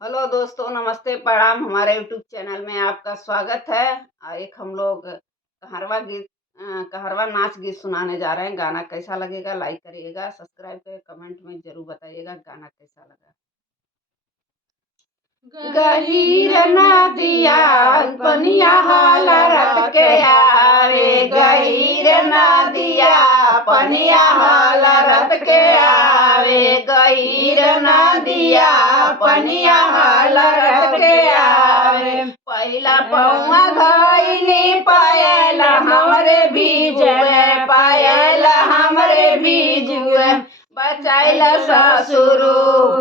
Hello दोस्तों, नमस्ते, प्रणाम। हमारे यूट्यूब चैनल में आपका स्वागत है। एक हम लोग कहरवा नाच गीत सुनाने जा रहे हैं। गाना कैसा लगेगा लाइक करिएगा, सब्सक्राइब करिए, कमेंट में जरूर बताइएगा गाना कैसा लगा। गहीर नदिया पनिया हलरत के आवे, गहीर नदिया पनिया हलरत के आवे, गहीर नदिया पनिया हलरत के आवे। पहिला पौआ धइली पायल हमरे बीजुए, पायल हमरे बीजुए, बचाइल ससुरु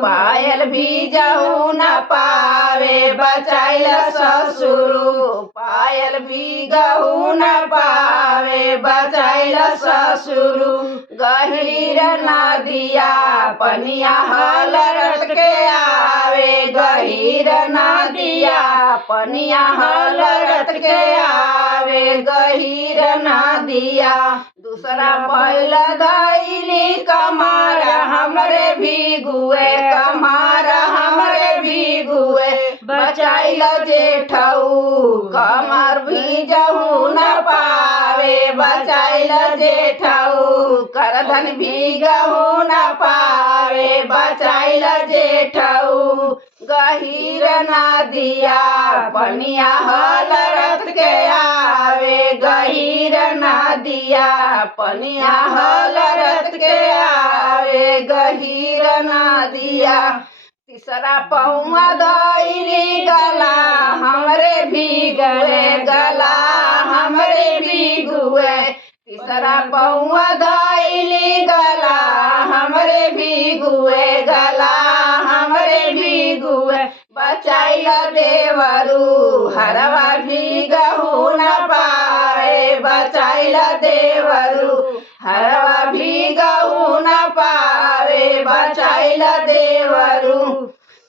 पायल बीजहु न पावे, बचाइल ससुरु पायल बीजहु न पावे, बचाइल ससुरु। गहीर नदिया पनिया हलरत के आवे, गहीर नदिया पनिया हलरत के आवे, गहीर नदिया। दूसरा पहिल धइली कमार हमरे भीगुए, कमार हमरे भीगुए, बचाइल जेठऊ कमर भीजहु न पावे, बचाइल जेठऊ करधन भीगहु न पावे, बचाइल जेठऊ। गहीर नदिया पनिया हलरत के आवे, गहीर नदिया पनिया हलरत के आवे, गहीर नदिया। तीसरा पौआ धइली गला हमरे भीगुए, गला हमरे भीगुए, तीसरा पौआ धइली गला हमरे भीगुए, गला हमरे भीगुए, बचाइल देवरू हरवा भीगहु न पावे, बचाइल देवरू हरवा भीगहु न पावे, बचाइल देवरू।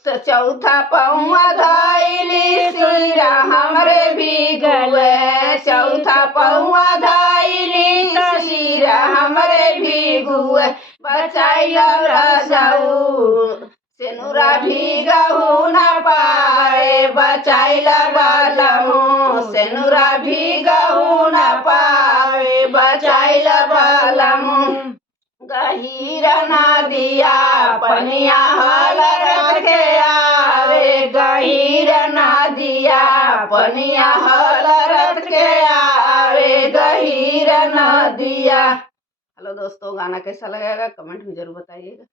तो चौथा पौआ धइली सिरा हमरे भीगुए, चौथा पौआ धइली सिरा हमरे भीगुए, बचाइल रजऊ सेनुरा भीगहु न पावे, बचाइल बलमु सेनुरा भीगहु न पावे, बचाइल बलमु। गहीर नदिया पनिया हलरत के आवे, गहीर नदिया पनिया हलरत के आवे, गहीर नदिया। हेलो दोस्तों, गाना कैसा लगेगा कमेंट में जरूर बताइएगा।